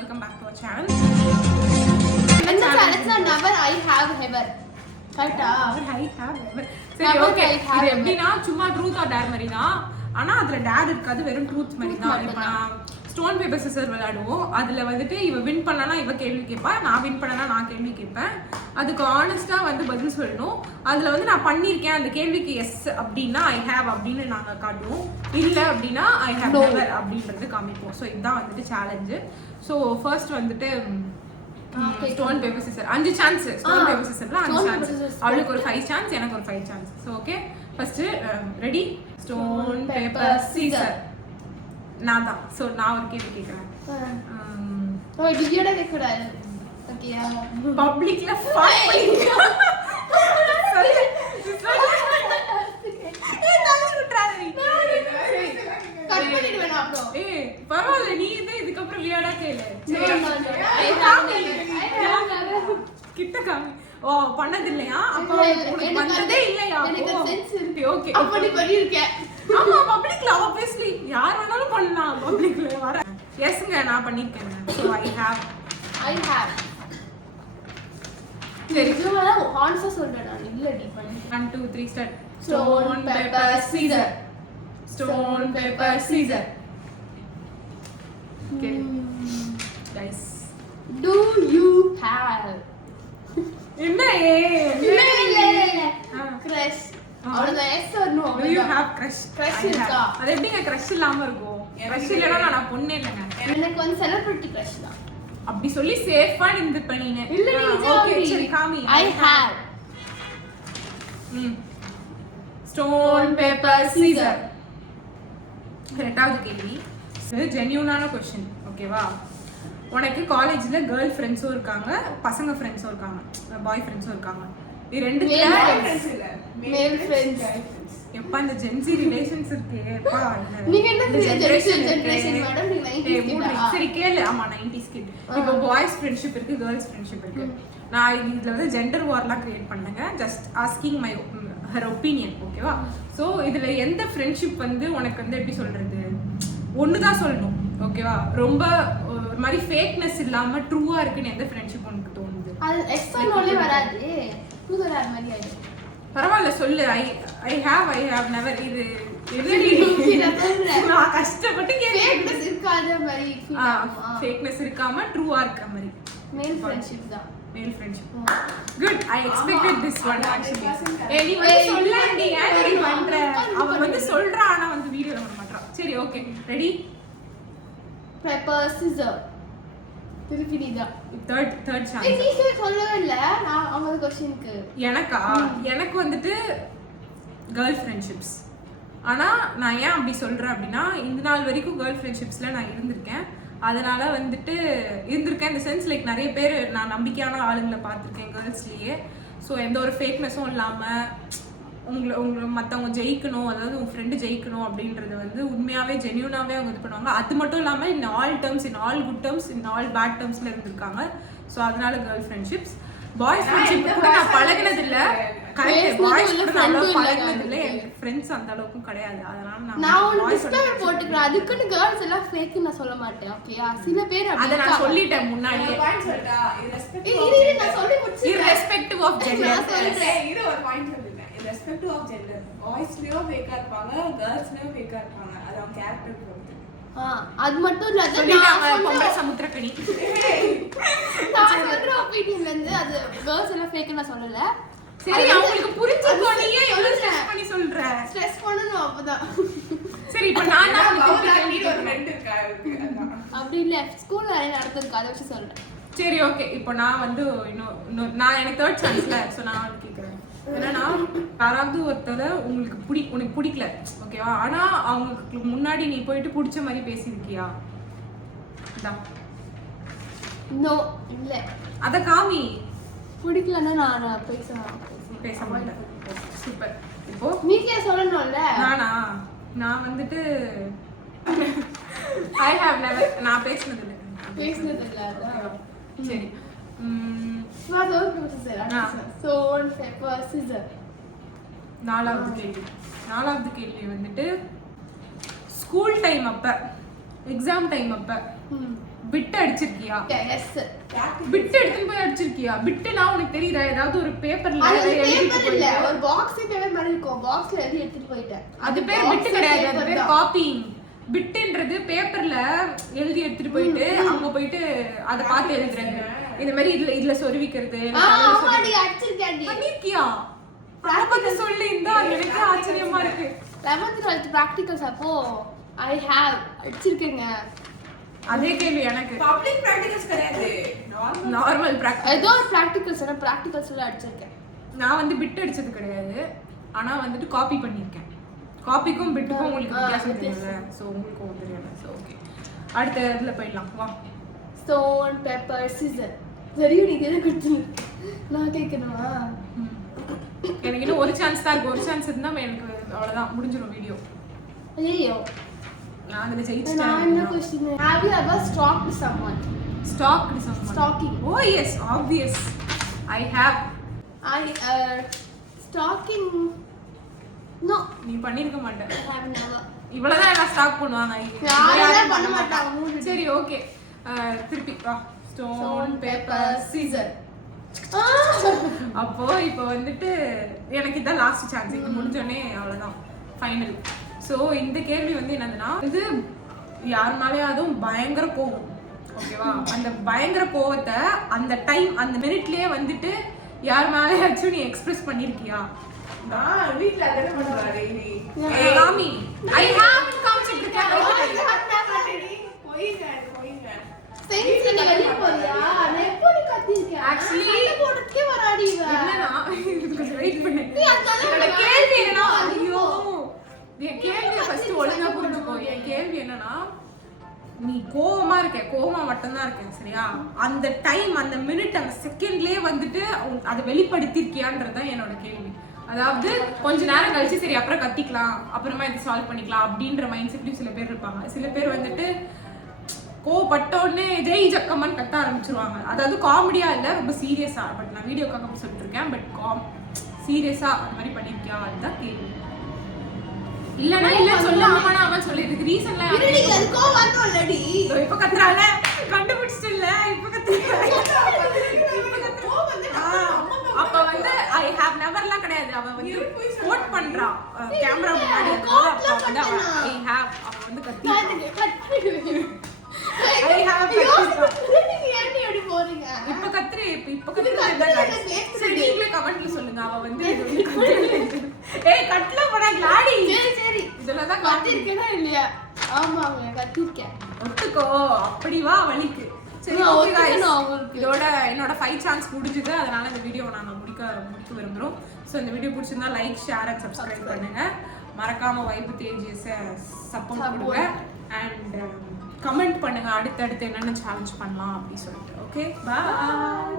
welcome back to our channel. And the channel is never I have ever. Correct? I have ever. சரி okay இது எப்படினா சும்மா truth or dare மாதிரி தான். ஆனா அதுல டேர் இருக்காது, வெறும் ட்ரூத் மாதிரி தான். இப்போ ஸ்டோன் பேப்பர் சிசர் விளையாடுவோம். அதுல வந்துட்டு இவ வின் பண்ணனா இவ கேள்வி கேட்பா, நான் வின் பண்ணனா நான் கேள்வி கேட்பேன். அதுக்கு ஆனஸ்டா வந்து பதில் சொல்லணும். அதுல வந்து நான் பண்ணிருக்கேன் அந்த கேள்விக்கு எஸ் அப்படின்னா ஐ ஹேவ் அப்படின்னு நாங்க காட்டுவோம். இல்ல அப்படின்னா ஐ ஹேவ் நெவர் அப்படின்றது காமிப்போம். ஸோ இதுதான் வந்துட்டு சேலஞ்சு. ஸோ ஃபர்ஸ்ட் வந்துட்டு stone paper scissor 5 chance. Stone paper சிசர்ல 5 சான்ஸ். அவளுக்கு ஒரு 5 சான்ஸ், எனக்கு ஒரு 5 chance. So okay first ready? Stone paper scissor. நான் தான். சோ நான் ஒரு கேள்வி கேக்குறேன். ஓ டிவியோட கேக்குறாரு. ஓகேயா? பப்ளிக்ல ஃபைட் பண்ணிங்க. சொல்லு. ஏய் தாச்சு விட்றாதே. கட் பண்ணிடுவேன் அப்புறம். ஏய் பரவாயில்லை, நீ இதுக்கு அப்புறம் விளையாடா கேளு. கிட்ட காமி. ஓ பண்ணது இல்லையா? அப்ப உனக்கு பண்ணதே இல்லையா? எனக்கு சென்ஸ் இருக்கு. ஓகே அப்ப நீ பண்ணிருக்கேன். ஆமா பப்ளிக்ல obviously யார் வேணாலும் பண்ணலாம். பப்ளிக்ல வர எஸ்ங்க நான் பண்ணிருக்கேன். So I have. சரி இதுவரை ஆன்சர் சொல்றேன் நான். இல்ல டி பண்ணு. 1 2 3 start. Stone paper scissor. Stone paper scissor. Okay guys, do you have என்ன இல்ல crush அவ்வளவுதான். Yes or no? do you have crush? Crush இருக்கா? அது எப்படிங்க crush இல்லாம இருக்கும்? crush இல்லனா நான் பொண்ணே இல்லங்க. எனக்கு வந்து செலிபிரிட்டி crush தான். அப்படி சொல்லி சேஃபா நிந்து பண்ணினே. இல்ல நீ ஓகே சரி காமி. I have. Stone paper Caesar. ரெண்டாவது கேள்வி. இது ஜென்யூனான क्वेश्चन. ஓகேவா? உனக்கு காலேஜ்ல கேர்ள் ஃப்ரெண்ட்ஸும் இருக்காங்க, பசங்க ஃப்ரெண்ட்ஸும் இருக்காங்க, பாய் ஃப்ரெண்ட்ஸும் இருக்காங்க. இது ரெண்டுத்துல ஃப்ரெண்ட்ஸ் இல்ல மேல் ஃப்ரெண்ட்ஸ். எப்பா இந்த ஜென்சி ரிலேஷன்ஸ் இருக்கே எப்பா. நீங்க என்ன ஜெனரேஷன் மேடம்? நீங்க 90s சரி கேளு. ஆமா 90s கிட். இப்போ பாய்ஸ் ஃப்ரெண்ட்ஷிப் இருக்கு, கேர்ள்ஸ் ஃப்ரெண்ட்ஷிப் இருக்கு. நான் இதுல வந்து ஜெண்டர் வார்லாம் கிரியேட் பண்ணேங்க. Just asking my her opinion. ஓகேவா? சோ இதுல எந்த ஃப்ரெண்ட்ஷிப் வந்து உனக்கு வந்து எப்படி சொல்றது, ஒண்ணுதான் சொல்லணும். ஓகேவா? ரொம்ப ஒரு மாதிரி ஃபேக்னஸ் இல்லாம ட்ரூவா இருக்குன்னு எந்த ஃப்ரெண்ட்ஷிப் உனக்கு தோணுது? அது எக்ஸ்டர்னலி வராது. புதுரா மாதிரி ஆயிடும். பரவாயில்ல சொல்லு. I have never. இது என்னடி நான் கஷ்டப்பட்டு ஃபேக்னஸ் இருக்காத மாதிரி ஃபீல் ஆகுமா? ஃபேக்னஸ் இருக்காம ட்ரூவா இருக்க மாதிரி மேல் ஃப்ரெண்ட்ஷிப் தான். மேல் friendship. Good. I expected this one actually. ஏய் நீ வந்து சொல்லண்டி. ஏன் நீ பண்ற? அவ வந்து சொல்றா ஆனா வந்து வீடியோல பண்ண மாட்டறா. சரி ஓகே ரெடி? Paper scissor. திருப்பி நீதா. Third chance. நீ சொல்லவே இல்ல. நான் அவங்க क्वेश्चनக்கு எனக்கு வந்துட்டு கேர்ள் ஃப்ரெண்ட்ஷிப்ஸ். ஆனா நான் ஏன் அப்படி சொல்றேன் அப்படின்னா இந்த நாள் வரைக்கும் கேர்ள் ஃப்ரெண்ட்ஷிப்ஸ்ல நான் இருந்திருக்கேன். அதனால வந்துட்டு இருந்திருக்கேன் இந்த சென்ஸ் லைக் நிறைய பேர் நான் நம்பிக்கையான ஆளுங்களை பார்த்துருக்கேன் கேர்ள்ஸ்லயே. ஸோ எந்த ஒரு ஃபேக்னஸும் இல்லாம உங்களை மற்றவங்க ஜெயிக்கணும், அதாவது உங்க ஃப்ரெண்டு ஜெயிக்கணும் அப்படின்றது வந்து உண்மையாவே ஜென்யூனாவே அவங்க இது பண்ணுவாங்க. அது மட்டும் இல்லாம in all terms, in all good terms, in all bad டேர்ம்ஸ்ல இருந்திருக்காங்க. ஸோ அதனால கேர்ள் ஃப்ரெண்ட்ஷிப்ஸ். பாய்ஸ் ஃப்ரெண்ட்ஷிப் கூட நான் பழகினது இல்ல. கரெக்ட். பாய்ஸ் கூட நான் பழகினது இல்ல. என் ஃப்ரெண்ட்ஸ் அந்த அளவுக்கு கிடையாது. அதனால நான் ஒரு டிஸ்க்ளைமர் போட்டுக்கிறேன். அதுக்குன்னு கேர்ள்ஸ் எல்லாம் ஃபேக் நான் சொல்ல மாட்டேன். ஓகேயா? சில பேர் அத நான் சொல்லிட்டேன் முன்னாடியே. பாயிண்ட் சொல்றா. இது நான் சொல்லி முடிச்சிட்டேன். irrespective of gender. இது ஒரு பாயிண்ட் சொல்லிட்டேன். irrespective of gender. பாய்ஸ்லயும் ஃபேக்கா இருப்பாங்க, கேர்ள்ஸ்லயும் ஃபேக்கா இருப்பாங்க. அது அவங்க கேரக்டர் பொறுத்து. அது மட்டும் இல்ல. நான் பொம்பளை சமுத்திரக்கனி. நான் சொல்ற ஒபினியன் வந்து அது கேர்ள்ஸ் எல்லாம் ஃபேக் நான் சொல்லல. சரி அவங்களுக்கு புரிஞ்சுக்கோ. நீ ஏன் இவ்வளவு ஸ்ட்ரெஸ் பண்ணி சொல்ற? ஸ்ட்ரெஸ் பண்ணனும் அப்பதான். சரி இப்போ நான் ஒரு ஃப்ரெண்ட் இருக்கா அதான். அப்படி இல்ல ஸ்கூல்ல நடந்துருக்கு அத வச்சு சொல்றேன். சரி ஓகே. இப்போ நான் வந்து நான் எனக்கு தேர்ட் சான்ஸ்ல. சோ நான் வந்து கேக்குறேன். என்னன்னா யாராவது ஒருத்தர உனக்கு பிடிக்கல. ஓகேவா? ஆனா அவங்களுக்கு முன்னாடி நீ போயிட்டு பிடிச்ச மாதிரி பேசிருக்கியா? நோ இல்ல. அத காமி. பிடிக்கலன்னா நான் பேச மாட்டேன். சூப்பர். இப்போ நீங்க சொல்லணும்ல. நான் வந்துட்டு ஐ ஹேவ் நெவர். நான் பேசினது இல்ல. சரி. Stone paper scissor. நாலாவது கேள்வி வந்துட்டு ஸ்கூல் டைம் அப்ப, எக்ஸாம் டைம் அப்ப பிட் அடிச்சிருக்கியா? எஸ். பிட் எடுத்து போய் அடிச்சிருக்கியா? பிட்னா உனக்கு தெரியுதா? ஏதாவது ஒரு பேப்பர்ல அது எழுதி பேப்பர் இல்ல, ஒரு பாக்ஸ் பேப்பர் மாதிரி இருக்கும். பாக்ஸ்ல எழுதி எடுத்துட்டு போயிட்டேன். அது பேர் பிட் கிடையாது, அது பேர் காப்பிங். பிட்ன்றது பேப்பர்ல எழுதி எடுத்துட்டு போயிட்டு அங்க போயிட்டு அத பார்த்து எழுதுறது. இந்த மாதிரி இதுல சொருவிக்கிறது. ஆமாடி அடிச்சிருக்கேன்டி. பண்ணிருக்கியா? அத பத்தி சொல்லு. இந்த எனக்கு ஆச்சரியமா இருக்கு. 11th 12th பிராக்டிகல்ஸ் அப்போ ஐ ஹேவ் அடிச்சிருக்கேங்க. அதே கேள்வி எனக்கு. பப்ளிக் பிராக்டிகல்ஸ் கிடையாது, நார்மல் பிராக்டிகல். ஏதோ ஒரு பிராக்டிகல்ஸ் நான் பிராக்டிகல்ஸ்ல அடிச்சிருக்கேன். நான் வந்து பிட் அடிச்சது கிடையாது, ஆனா வந்துட்டு காப்பி பண்ணிருக்கேன். காப்பிக்கும் பிட்டுக்கும் உங்களுக்கு வித்தியாசம் தெரியல, சோ உங்களுக்கு தெரியல. சோ ஓகே, அடுத்த இதுல போயிடலாம் வா. Stone paper scissor. சரியா நீங்க எதை கொடுத்தீங்க? நான் கேட்கணுமா? எனக்கு இன்னும் ஒரு சான்ஸ் தான் இருக்கு. ஒரு சான்ஸ் இருந்தா எனக்கு அவ்வளவுதான், முடிஞ்சிரும் வீடியோ. ஐயோ, நான் அதுல நான் ஜெயிச்சிட்டேன். என்ன क्वेश्चन है? Have you ever stalked someone? Stalked someone. Stalking. Oh yes, obvious. I have. Stalking. No, நீ பண்ணிருக்க மாட்ட. I have never. இவ்வளவுதான் நான் ஸ்டாக் பண்ணுவாங்க. யாரும் பண்ண மாட்டாங்க. சரி ஓகே, திருப்பி வா. Stone paper Caesar. அப்போ இப்போ வந்துட்டு எனக்கு இதான் லாஸ்ட் சான்ஸ். இது முடிஞ்சோடனே அவ்வளவுதான், ஃபைனல். ஸோ இந்த கேள்வி வந்து என்னதுன்னா, இது யாருனாலையாதும் பயங்கர கோவம், ஓகேவா? அந்த பயங்கர கோவத்தை அந்த டைம் அந்த மினிட்லயே வந்துட்டு யார் மேலேயாச்சும் நீ எக்ஸ்பிரஸ் பண்ணிருக்கியா? நான் வீட்ல அதெல்லாம் பண்ணுவா டெய்லி. காமி. ஐ ஹேவ் காமிச்சிட்டு இருக்கேன். போயிங்க. சென்சி நீ வெளிய போறியா? நான் எப்படி கத்திருக்கேன்? Actually, சண்டை போடுறதுக்கே வராடி இவ. என்னன்னா இதுக்கு வெயிட் பண்ணு. நீ அதெல்லாம் என்னோட கேள்வி என்னன்னா, ஐயோ என் கேள்வியை ஃபர்ஸ்ட் ஒழுங்கா புரிஞ்சுக்கோ. என் கேள்வி என்னன்னா, நீ கோவமா இருக்க, கோவமா மட்டும்தான் இருக்க, சரியா? அந்த டைம் அந்த மினிட் அந்த செகண்ட்லயே வந்துட்டு அதை வெளிப்படுத்திருக்கியான்றதுதான் என்னோட கேள்வி. அதாவது கொஞ்ச நேரம் கழிச்சு சரி அப்புறம் கத்திக்கலாம், அப்புறமா இதை சால்வ் பண்ணிக்கலாம் அப்படின்ற மைண்ட் செட்லயும் சில பேர் இருப்பாங்க. சில பேர் வந்துட்டு கோவப்பட்ட உடனே ஜெய் ஜக்கம்மன் கத்த ஆரம்பிச்சிருவாங்க. அதாவது காமெடியா இல்ல, ரொம்ப சீரியஸா. பட் நான் வீடியோக்காக சொல்லிட்டு இருக்கேன். பட் சீரியஸா அந்த மாதிரி பண்ணிருக்கியா? அதுதான் கேள்வி. இல்லனா இல்ல சொல்ல, ஆமானா அவன் சொல்லு. இதுக்கு ரீசன்லாம் இருடி, எதுக்கோ வந்தோம் இல்லடி. இப்ப கத்துறால, கண்டுபிடிச்சிட்டல. இப்ப கத்துறால. அப்ப வந்து ஐ ஹேவ் நெவர்லாம் கிடையாது. அவ வந்து கோட் பண்றா கேமரா முன்னாடி. அப்ப வந்து ஐ ஹேவ் அவ வந்து கத்தி ஐ ஹேவ் நீங்க ஏன்டி அப்படி போறீங்க? இப்ப கத்துறே. இப்ப சரி நீங்களே கமெண்ட்ல சொல்லுங்க. அவ வந்து ஏய் கட்ல போடா கிளாடி. சரி இதெல்லாம் தான் கத்திருக்கேனா இல்லையா? ஆமாங்க கத்திருக்கேன். ஒத்துக்கோ, அப்படி வா வலிக்கு. சரி நான் ஓகே गाइस, ஒத்துக்கணும் அவங்களுக்கு. இதோட என்னோட 5 சான்ஸ் முடிஞ்சது. அதனால இந்த வீடியோவை நாங்க முடிக்க விரும்புறோம். சோ இந்த வீடியோ பிடிச்சிருந்தா லைக், ஷேர் அண்ட் சப்ஸ்கிரைப் பண்ணுங்க. மறக்காம வைப் தேஜிஸை சப்போர்ட் பண்ணுங்க. அண்ட் கமெண்ட் பண்ணுங்க அடுத்தடுத்து என்னென்ன சேலஞ்ச் பண்ணலாம் அப்படி சொல்லிட்டு. ஓகே, பாய்.